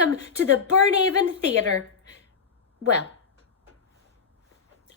welcome to the Burnavon Theatre. Well,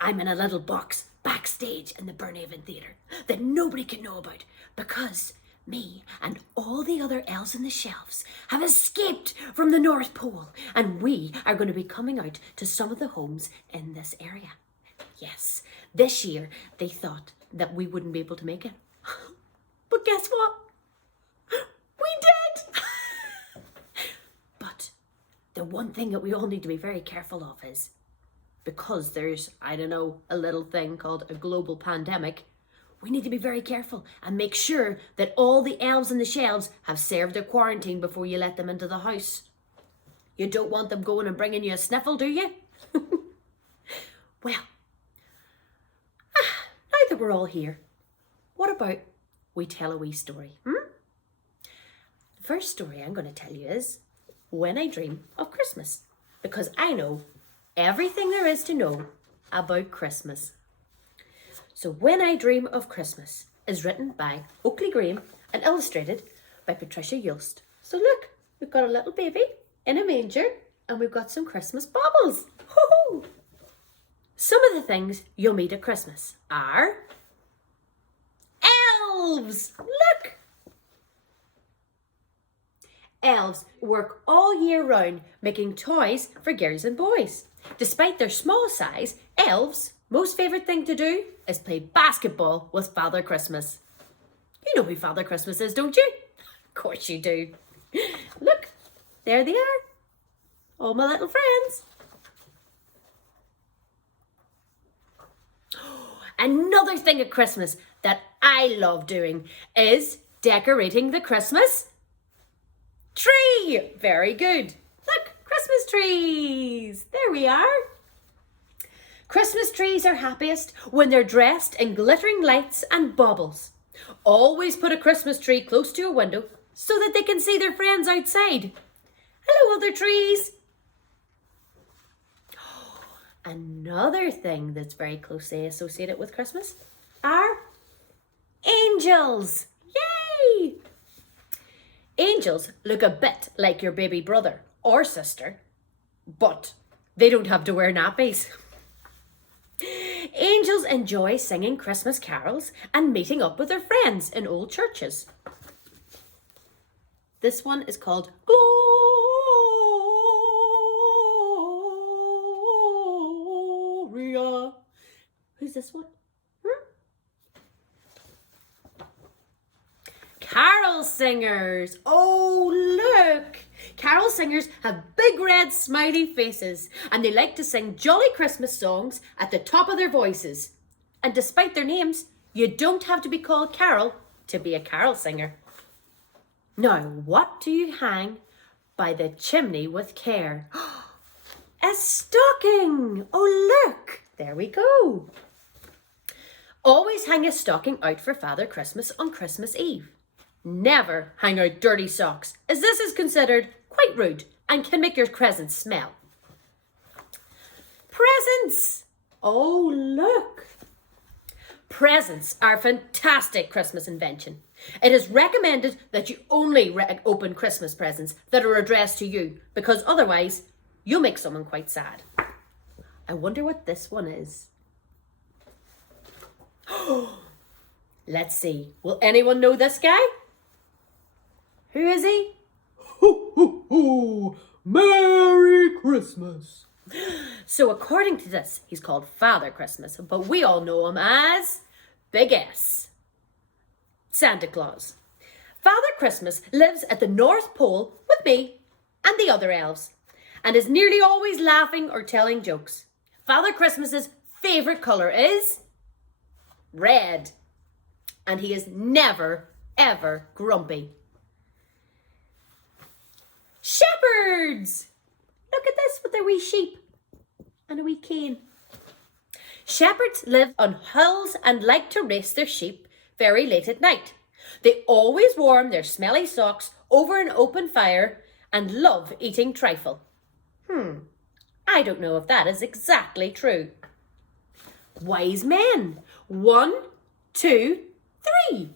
I'm in a little box backstage in the Burnavon Theatre that nobody can know about because me and all the other elves in the shelves have escaped from the North Pole, and we are going to be coming out to some of the homes in this area. Yes, this year they thought that we wouldn't be able to make it. But guess what? We did! But the one thing that we all need to be very careful of is, because there's, I don't know, a little thing called a global pandemic, we need to be very careful and make sure that all the elves in the shelves have served their quarantine before you let them into the house. You don't want them going and bringing you a sniffle, do you? Well, now that we're all here, what about we tell a wee story? The first story I'm going to tell you is When I Dream of Christmas, because I know everything there is to know about Christmas. So When I Dream of Christmas is written by Oakley Graham and illustrated by Patricia Yulst. So look, we've got a little baby in a manger and we've got some Christmas baubles. Hoo-hoo! Some of the things you'll meet at Christmas are elves. Look! Elves work all year round making toys for girls and boys. Despite their small size, elves' most favourite thing to do is play basketball with Father Christmas. You know who Father Christmas is, don't you? Of course you do. Look, there they are. All my little friends. Another thing at Christmas that I love doing is decorating the Christmas tree. Very good. Look, Christmas trees. There we are. Christmas trees are happiest when they're dressed in glittering lights and baubles. Always put a Christmas tree close to a window so that they can see their friends outside. Hello, other trees. Another thing that's very closely associated with Christmas are angels. Yay! Angels look a bit like your baby brother or sister, but they don't have to wear nappies. Angels enjoy singing Christmas carols and meeting up with their friends in old churches. This one is called Gloria. Who's this one? Carol singers. Oh, look. Carol singers have big red smiley faces and they like to sing jolly Christmas songs at the top of their voices. And despite their names, you don't have to be called Carol to be a carol singer. Now, what do you hang by the chimney with care? A stocking. Oh, look. There we go. Always hang a stocking out for Father Christmas on Christmas Eve. Never hang out dirty socks, as this is considered quite rude and can make your presents smell. Presents! Oh, look! Presents are a fantastic Christmas invention. It is recommended that you only open Christmas presents that are addressed to you, because otherwise you'll make someone quite sad. I wonder what this one is. Let's see. Will anyone know this guy? Who is he? Ho, ho, ho! Merry Christmas! So according to this, he's called Father Christmas, but we all know him as Big S. Santa Claus. Father Christmas lives at the North Pole with me and the other elves, and is nearly always laughing or telling jokes. Father Christmas's favourite colour is red, and he is never, ever grumpy. Shepherds! Look at this with their wee sheep and a wee cane. Shepherds live on hills and like to race their sheep very late at night. They always warm their smelly socks over an open fire and love eating trifle. I don't know if that is exactly true. Wise men. 1, 2, 3.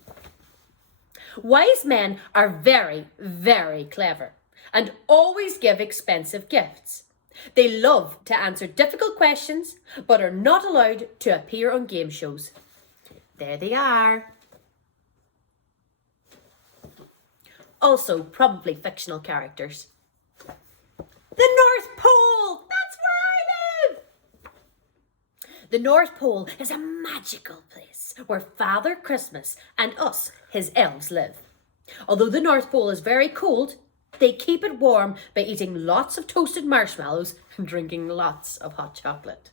Wise men are very, very clever. and always give expensive gifts. They love to answer difficult questions, but are not allowed to appear on game shows. There they are. Also, probably fictional characters. The North Pole! That's where I live! The North Pole is a magical place where Father Christmas and us, his elves, live. Although the North Pole is very cold, they keep it warm by eating lots of toasted marshmallows and drinking lots of hot chocolate.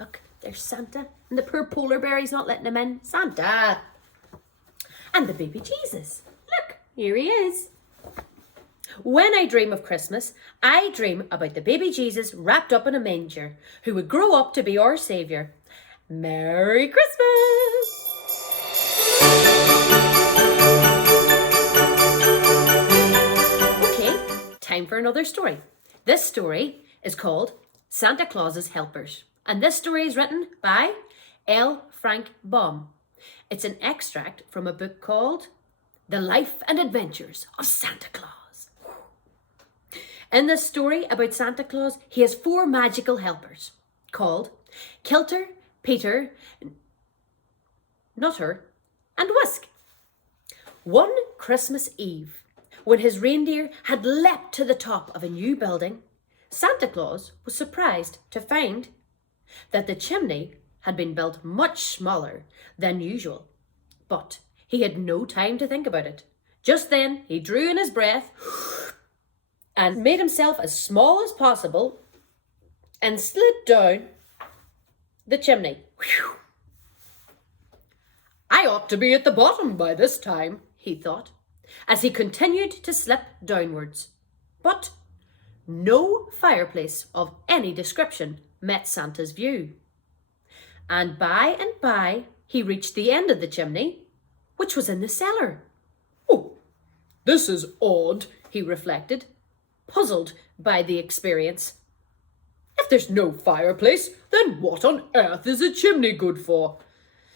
Look, there's Santa, and the poor polar bear's not letting him in. Santa! And the baby Jesus. Look, here he is. When I dream of Christmas, I dream about the baby Jesus wrapped up in a manger, who would grow up to be our Saviour. Merry Christmas! Time for another story. This story is called Santa Claus's Helpers, and this story is written by L. Frank Baum. It's an extract from a book called The Life and Adventures of Santa Claus. In this story about Santa Claus, he has 4 magical helpers called 𝘾𝙪, Peter, 𝘾𝙪, and Whisk. One Christmas Eve, when his reindeer had leapt to the top of a new building, Santa Claus was surprised to find that the chimney had been built much smaller than usual. But he had no time to think about it. Just then, he drew in his breath and made himself as small as possible and slid down the chimney. Whew. I ought to be at the bottom by this time, he thought, as he continued to slip downwards. But no fireplace of any description met Santa's view. And by he reached the end of the chimney, which was in the cellar. Oh, this is odd, he reflected, puzzled by the experience. If there's no fireplace, then what on earth is a chimney good for?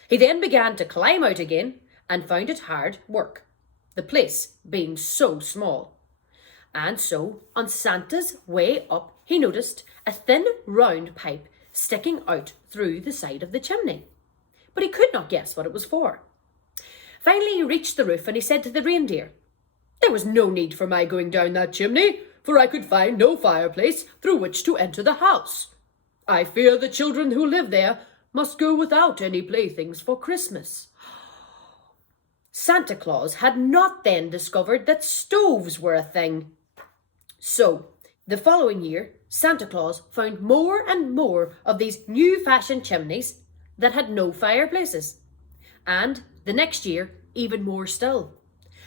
He then began to climb out again and found it hard work, the place being so small. And so, on Santa's way up, he noticed a thin, round pipe sticking out through the side of the chimney. But he could not guess what it was for. Finally, he reached the roof and he said to the reindeer, There was no need for my going down that chimney, for I could find no fireplace through which to enter the house. I fear the children who live there must go without any playthings for Christmas. Santa Claus had not then discovered that stoves were a thing. So, the following year, Santa Claus found more and more of these new-fashioned chimneys that had no fireplaces. And the next year, even more still.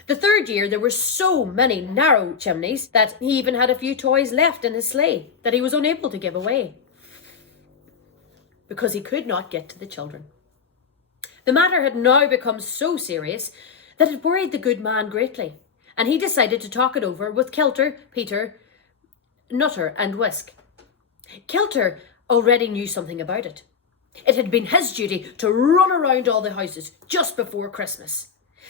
The third year, there were so many narrow chimneys that he even had a few toys left in his sleigh that he was unable to give away, because he could not get to the children. The matter had now become so serious that it worried the good man greatly, and he decided to talk it over with 𝘾𝙪, Peter, 𝘾𝙪, and Whisk. 𝘾𝙪 already knew something about it. It had been his duty to run around all the houses just before Christmas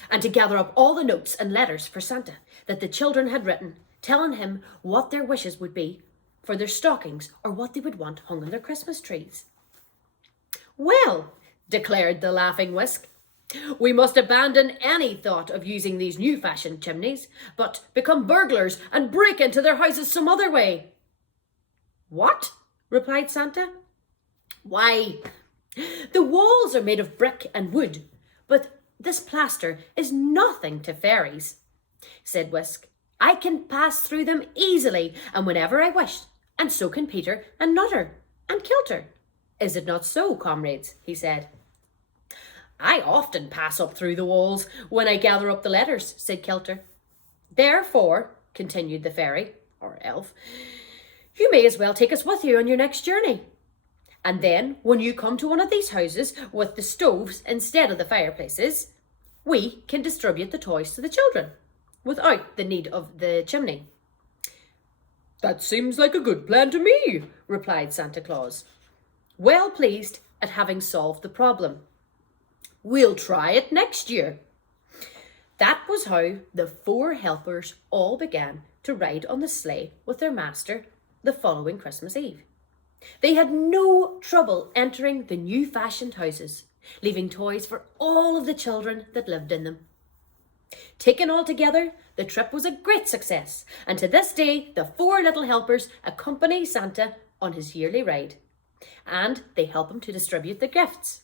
and to gather up all the notes and letters for Santa that the children had written, telling him what their wishes would be for their stockings or what they would want hung on their Christmas trees. Well, declared the laughing Whisk, we must abandon any thought of using these new-fashioned chimneys, but become burglars and break into their houses some other way. What? Replied Santa. Why, the walls are made of brick and wood, but this plaster is nothing to fairies, said Whisk. I can pass through them easily and whenever I wish, and so can Peter and 𝘾𝙪 and 𝘾𝙪. Is it not so, comrades? He said. I often pass up through the walls when I gather up the letters, said 𝘾𝙪. Therefore, continued the fairy, or elf, you may as well take us with you on your next journey. And then, when you come to one of these houses with the stoves instead of the fireplaces, we can distribute the toys to the children without the need of the chimney. That seems like a good plan to me, replied Santa Claus, well pleased at having solved the problem. We'll try it next year. That was how the 4 helpers all began to ride on the sleigh with their master the following Christmas Eve. They had no trouble entering the new-fashioned houses, leaving toys for all of the children that lived in them. Taken all together, the trip was a great success, and to this day, the 4 little helpers accompany Santa on his yearly ride, and they help him to distribute the gifts.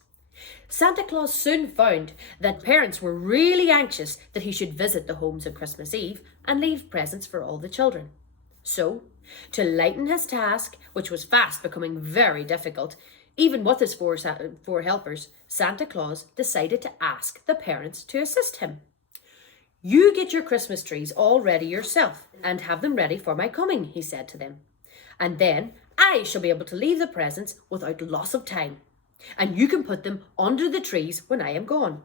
Santa Claus soon found that parents were really anxious that he should visit the homes on Christmas Eve and leave presents for all the children. So, to lighten his task, which was fast becoming very difficult, even with his 4 helpers, Santa Claus decided to ask the parents to assist him. "You get your Christmas trees all ready yourself and have them ready for my coming," he said to them. "And then I shall be able to leave the presents without loss of time. And you can put them under the trees when I am gone."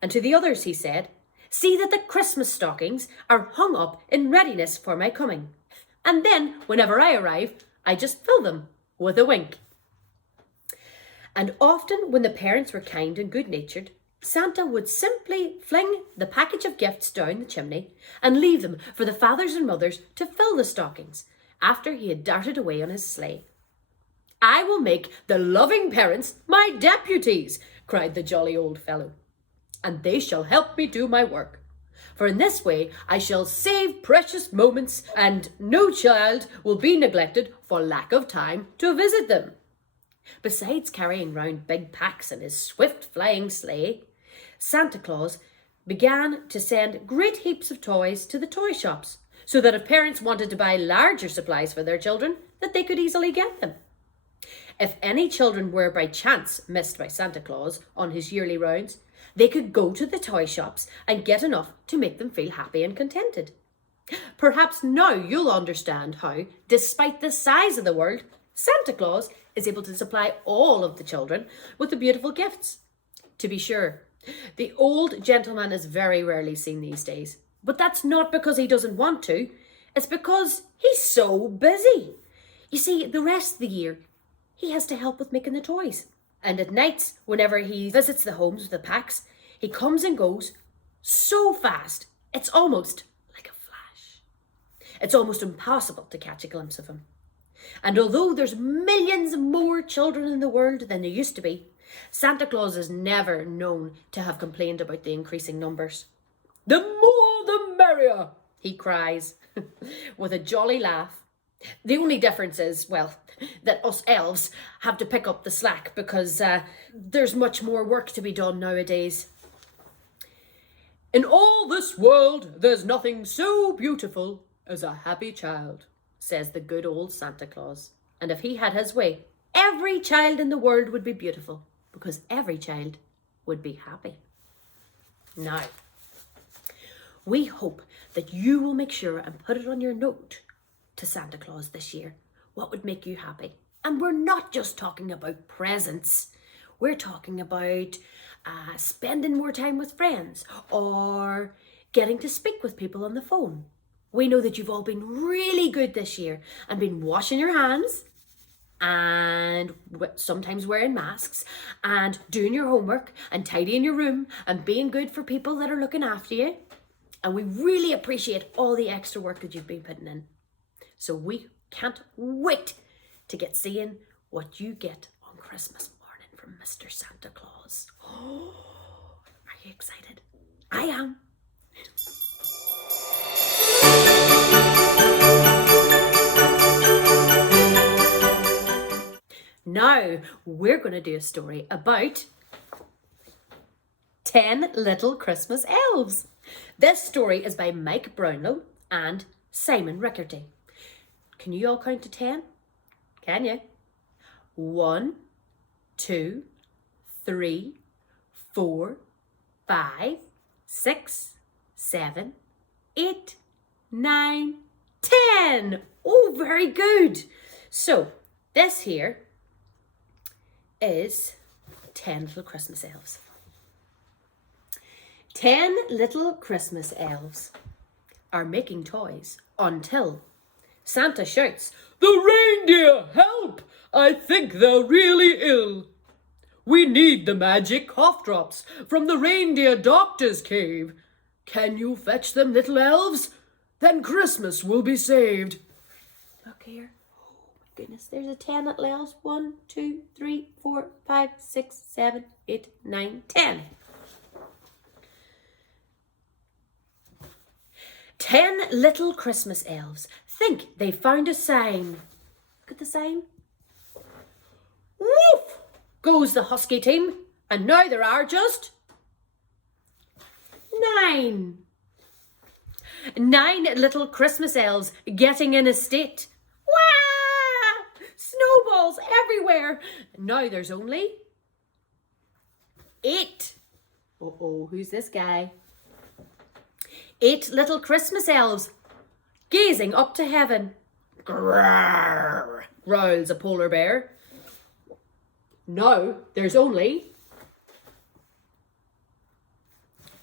And to the others he said, "See that the Christmas stockings are hung up in readiness for my coming. And then, whenever I arrive, I just fill them," with a wink. And often when the parents were kind and good-natured, Santa would simply fling the package of gifts down the chimney and leave them for the fathers and mothers to fill the stockings after he had darted away on his sleigh. "I will make the loving parents my deputies," cried the jolly old fellow, "and they shall help me do my work. For in this way I shall save precious moments, and no child will be neglected for lack of time to visit them." Besides carrying round big packs in his swift flying sleigh, Santa Claus began to send great heaps of toys to the toy shops, so that if parents wanted to buy larger supplies for their children, that they could easily get them. If any children were by chance missed by Santa Claus on his yearly rounds, they could go to the toy shops and get enough to make them feel happy and contented. Perhaps now you'll understand how, despite the size of the world, Santa Claus is able to supply all of the children with the beautiful gifts. To be sure, the old gentleman is very rarely seen these days, but that's not because he doesn't want to, it's because he's so busy. You see, the rest of the year, he has to help with making the toys. And at nights, whenever he visits the homes with the packs, he comes and goes so fast, it's almost like a flash. It's almost impossible to catch a glimpse of him. And although there's millions more children in the world than there used to be, Santa Claus is never known to have complained about the increasing numbers. "The more the merrier," he cries, with a jolly laugh. The only difference is, well, that us elves have to pick up the slack because there's much more work to be done nowadays. "In all this world, there's nothing so beautiful as a happy child," says the good old Santa Claus. And if he had his way, every child in the world would be beautiful, because every child would be happy. Now, we hope that you will make sure and put it on your note to Santa Claus this year what would make you happy. And we're not just talking about presents. We're talking about spending more time with friends or getting to speak with people on the phone. We know that you've all been really good this year and been washing your hands and sometimes wearing masks and doing your homework and tidying your room and being good for people that are looking after you. And we really appreciate all the extra work that you've been putting in. So we can't wait to get seeing what you get on Christmas morning from Mr. Santa Claus. Oh, are you excited? I am. Now we're going to do a story about 10 Little Christmas Elves. This story is by Mike Brownlow and Simon Rickerty. Can you all count to 10? Can you? 1, 2, 3, 4, 5, 6, 7, 8, 9, 10. Oh, very good. So this here is 10 Little Christmas Elves. 10 little Christmas elves are making toys until Santa shouts, "The reindeer, help! I think they're really ill. We need the magic cough drops from the reindeer doctor's cave. Can you fetch them, little elves? Then Christmas will be saved. Look here. Oh my goodness, there's a 10 little elves. 1, 2, 3, 4, 5, 6, 7, 8, 9, 10. 10 little Christmas elves think they found a sign. Look at the sign. Woof! Goes the husky team, and now there are just 9. 9 little Christmas elves getting in a state. Wah! Snowballs everywhere. Now there's only 8. Uh-oh, who's this guy? 8 little Christmas elves gazing up to heaven. grrr, growls a polar bear. Now there's only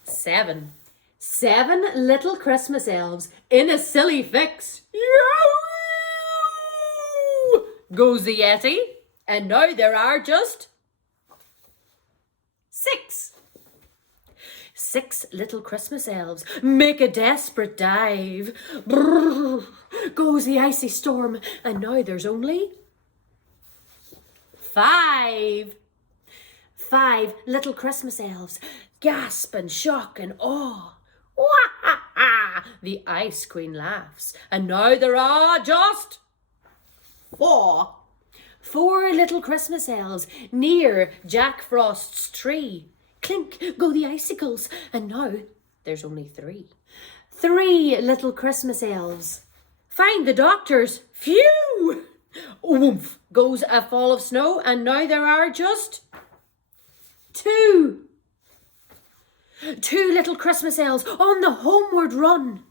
7. 7 little Christmas elves in a silly fix. Yow! Goes the Yeti. And now there are just 6. 6 little Christmas elves make a desperate dive. Brrr, goes the icy storm. And now there's only 5. 5 little Christmas elves gasp and shock and awe. Wah-ha-ha! The Ice Queen laughs. And now there are just 4. 4 little Christmas elves near Jack Frost's tree. Clink go the icicles. And now there's only 3. 3 little Christmas elves find the doctors. Phew! Oomph goes a fall of snow. And now there are just 2. 2 little Christmas elves on the homeward run.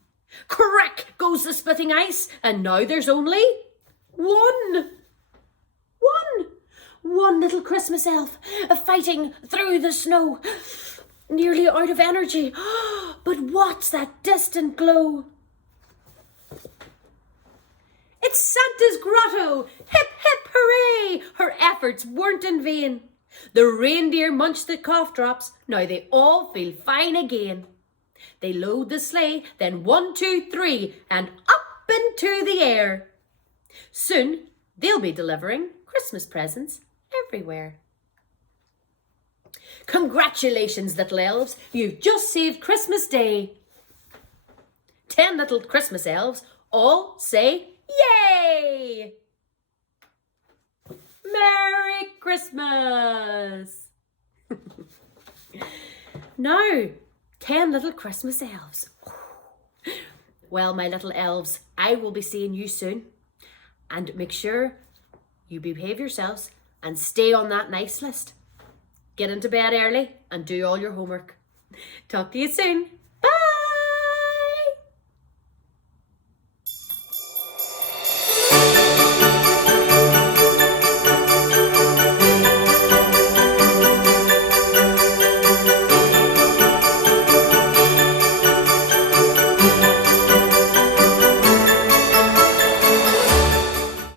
Crack goes the splitting ice, and now there's only 1. 1 little Christmas elf fighting through the snow, nearly out of energy. But what's that distant glow? It's Santa's grotto! Hip, hip, hooray! Her efforts weren't in vain. The reindeer munched the cough drops. Now they all feel fine again. They load the sleigh, then 1, 2, 3, and up into the air. Soon they'll be delivering Christmas presents everywhere. Congratulations, little elves. You've just saved Christmas Day. 10 little Christmas elves all say yay! Merry Christmas! Now, 10 little Christmas elves. Well, my little elves, I will be seeing you soon. And make sure you behave yourselves and stay on that nice list. Get into bed early and do all your homework. Talk to you soon.